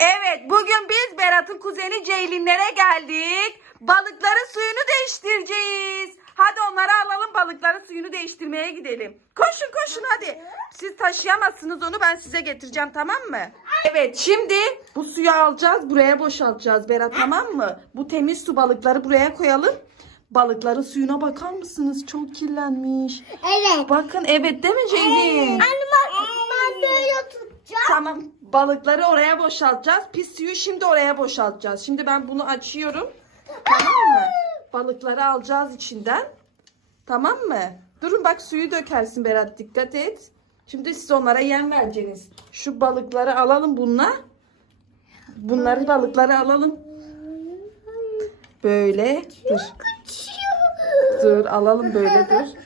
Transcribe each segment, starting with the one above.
Evet bugün biz Berat'ın kuzeni Ceylinlere geldik. Balıkların suyunu değiştireceğiz. Hadi onları alalım balıkların suyunu değiştirmeye gidelim. Koşun koşun hadi. Siz taşıyamazsınız onu ben size getireceğim tamam mı? Evet şimdi bu suyu alacağız buraya boşaltacağız Berat tamam mı? Bu temiz su balıkları buraya koyalım. Balıkların suyuna bakar mısınız? Çok kirlenmiş. Evet. Bakın evet değil mi Ceylin? Anne bak ben böyle oturuyorum. Tamam balıkları oraya boşaltacağız. Pis suyu şimdi oraya boşaltacağız. Şimdi ben bunu açıyorum. Tamam mı? Balıkları alacağız içinden. Tamam mı? Durun bak suyu dökersin Berat dikkat et. Şimdi siz onlara yem vereceksiniz. Şu balıkları alalım bununla. Bunları balıkları alalım. Böyle dur. Dur alalım böyle dur.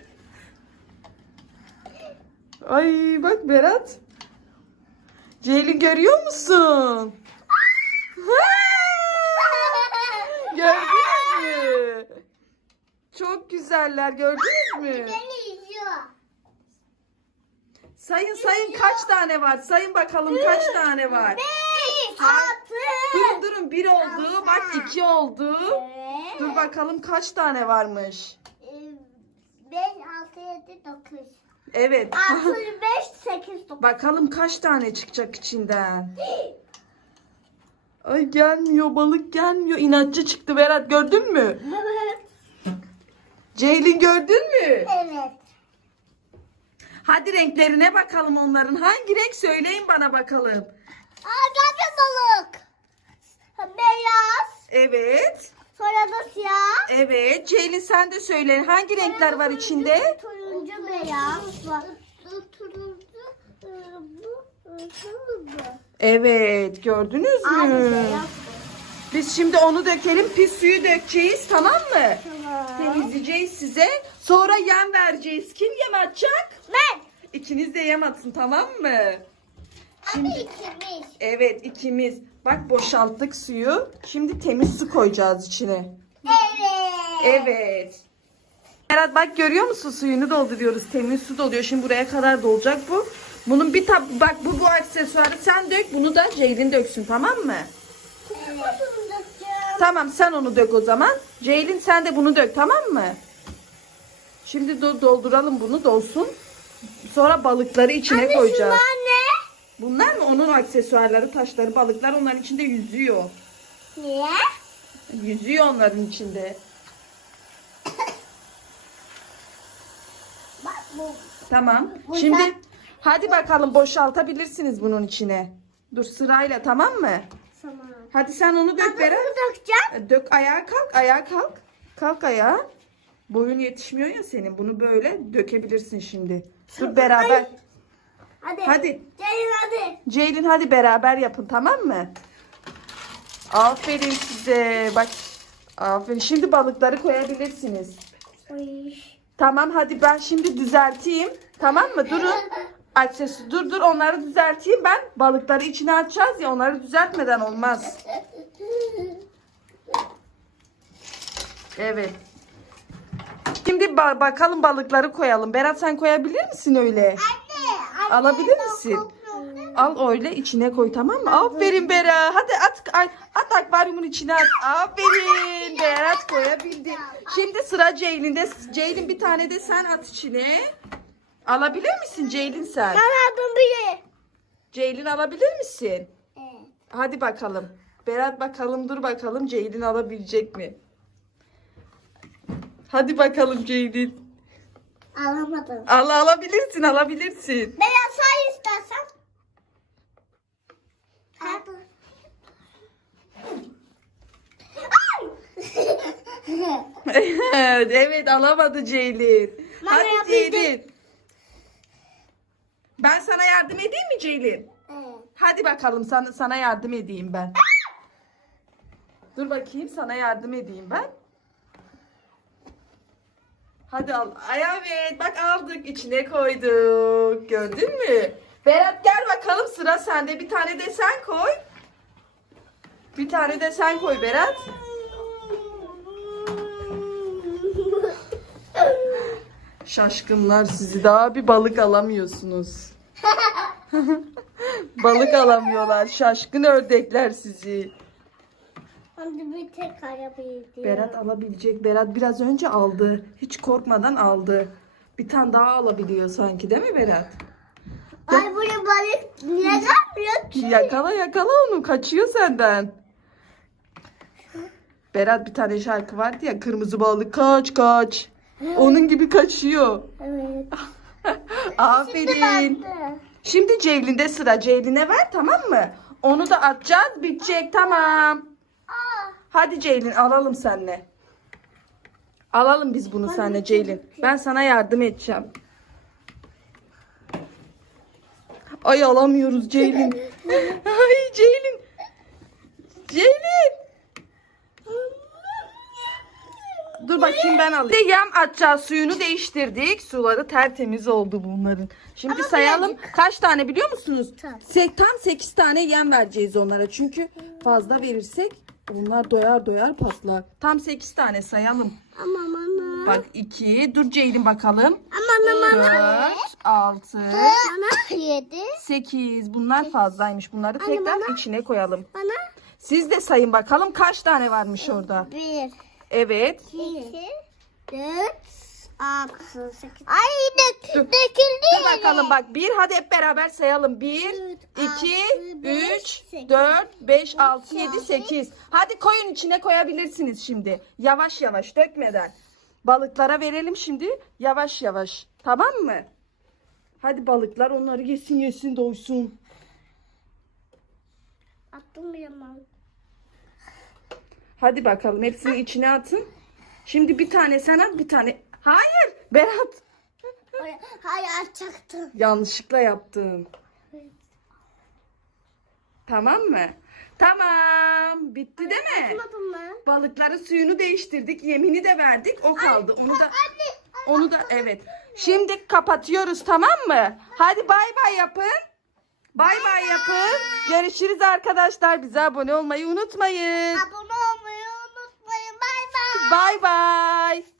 Ay bak Berat. Ceylin görüyor musun? Gördünüz mü? Çok güzeller gördünüz mü? Sayın sayın kaç tane var? Sayın bakalım kaç tane var? Beş, altı. Durun durun bir oldu. Bak iki oldu. Dur bakalım kaç tane varmış? Ee, beş, altı, yedi, dokuz. Evet. 6, 5, 8, 9. Bakalım kaç tane çıkacak içinden. Ay gelmiyor balık gelmiyor. İnatçı çıktı Berat gördün mü? Evet. Ceylin gördün mü? Evet. Hadi renklerine bakalım onların. Hangi renk söyleyin bana bakalım. Aa geldi balık. Beyaz. Evet. Sonra da siyah. Evet. Ceylin sen de söyle. Hangi renkler var içinde? Turuncu turuncu e, beyaz Evet gördünüz mü? Şey Biz şimdi onu dökelim. Pis suyu dökeceğiz tamam mı? Tamam. Temizleyeceğiz size. Sonra yem vereceğiz. Kim yem atacak? Ben. İkiniz de yem atın tamam mı? Şimdi, Abi ikimiz. Evet ikimiz. Bak boşalttık suyu. Şimdi temiz su koyacağız içine. Evet. Evet. Berat bak görüyor musun suyunu dolduruyoruz. Temiz su doluyor. Şimdi buraya kadar dolacak bu. Bunun bir tab bak bu bu aksesuarı sen dök. Bunu da Ceylin döksün tamam mı? Tamam sen onu dök o zaman. Ceylin sen de bunu dök tamam mı? Şimdi do dolduralım bunu dolsun. Sonra balıkları içine Anne, koyacağız. Şunlar ne? Bunlar mı? Onun aksesuarları, taşları, balıklar onların içinde yüzüyor. Niye? Yüzüyor onların içinde. Tamam. Şimdi hadi bakalım boşaltabilirsiniz bunun içine. Dur sırayla tamam mı? Tamam. Hadi sen onu dök Beren. E, dök ayağa kalk ayağa kalk. Kalk ayağa. Boyun yetişmiyor ya senin. Bunu böyle dökebilirsin şimdi. Dur beraber. Hadi. Hadi. Ceylin hadi. Ceylin hadi beraber yapın tamam mı? Aferin size. Bak. Aferin. Şimdi balıkları koyabilirsiniz. Oy. Tamam hadi ben şimdi düzelteyim. Tamam mı? Durun. Açacağız. Dur dur onları düzelteyim ben. Balıkları içine atacağız ya onları düzeltmeden olmaz. Evet. Şimdi ba bakalım balıkları koyalım. Berat sen koyabilir misin öyle? Anne. anne Alabilir misin? al öyle içine koy tamam mı? Aferin Bera. Hadi at at, at akvaryumun içine at. Aferin. Berat koyabildi. Şimdi sıra Ceylin'de. Ceylin bir tane de sen at içine. Alabilir misin Ceylin sen? Ben aldım bile. Ceylin alabilir misin? Evet. Hadi bakalım. Berat bakalım dur bakalım Ceylin alabilecek mi? Hadi bakalım Ceylin. Alamadım. Al alabilirsin alabilirsin. Ben say istersen. evet, alamadı Ceylin. Bana Hadi yapabildim. Ceylin. Ben sana yardım edeyim mi Ceylin? Evet. Hadi bakalım sana, sana yardım edeyim ben. Dur bakayım sana yardım edeyim ben. Hadi al. Ay evet bak aldık içine koyduk. Gördün mü? Berat gel bakalım sıra sende. Bir tane de sen koy. Bir tane de sen koy Berat. Şaşkınlar sizi daha bir balık alamıyorsunuz. balık alamıyorlar. Şaşkın ördekler sizi. Berat alabilecek. Berat biraz önce aldı. Hiç korkmadan aldı. Bir tane daha alabiliyor sanki değil mi Berat? Ay bunu balık neden yok ki? Yakala yakala onu kaçıyor senden. Berat bir tane şarkı vardı ya kırmızı balık kaç kaç. Onun gibi kaçıyor. Evet. Aferin. Şimdi Ceylin'de sıra. Ceylin'e ver tamam mı? Onu da atacağız bitecek tamam. Hadi Ceylin alalım senle. Alalım biz bunu senle Ceylin. Ben sana yardım edeceğim. Ay alamıyoruz Ceylin. Ay Ceylin. Ceylin. Dur bakayım ben alayım. Yem atacağız suyunu değiştirdik. Suları tertemiz oldu bunların. Şimdi Ama sayalım birazcık. kaç tane biliyor musunuz? Tam. Se tam 8 tane yem vereceğiz onlara. Çünkü fazla verirsek onlar doyar doyar patlar. Tam 8 tane sayalım. Ama aman Bak iki. Dur Ceylin bakalım. Aman aman. Dört, altı, yedi, sekiz. Bunlar fazlaymış. Bunları tekrar içine koyalım. Bana Siz de sayın bakalım kaç tane varmış orada. bir, Evet. iki, dört, altı, sekiz. Ay dök, Dur. bakalım bak. Bir hadi hep beraber sayalım. Bir, iki, üç, dört, beş, altı, yedi, sekiz. Hadi koyun içine koyabilirsiniz şimdi. Yavaş yavaş dökmeden. Balıklara verelim şimdi yavaş yavaş. Tamam mı? Hadi balıklar onları yesin yesin doysun. Attım yaman. Hadi bakalım hepsini içine atın. Şimdi bir tane sen at bir tane. Hayır Berat. Hayır atacaktım. Yanlışlıkla yaptım. Tamam mı? Tamam. Bitti değil mi? Atmadım ben. Balıkların suyunu değiştirdik. Yemini de verdik. O kaldı. Onu da onu da evet. Şimdi kapatıyoruz tamam mı? Hadi bay bay yapın. Bay bay yapın. Görüşürüz arkadaşlar. Bize abone olmayı unutmayın. Abone olmayı unutmayın. Bay bay. Bay bay.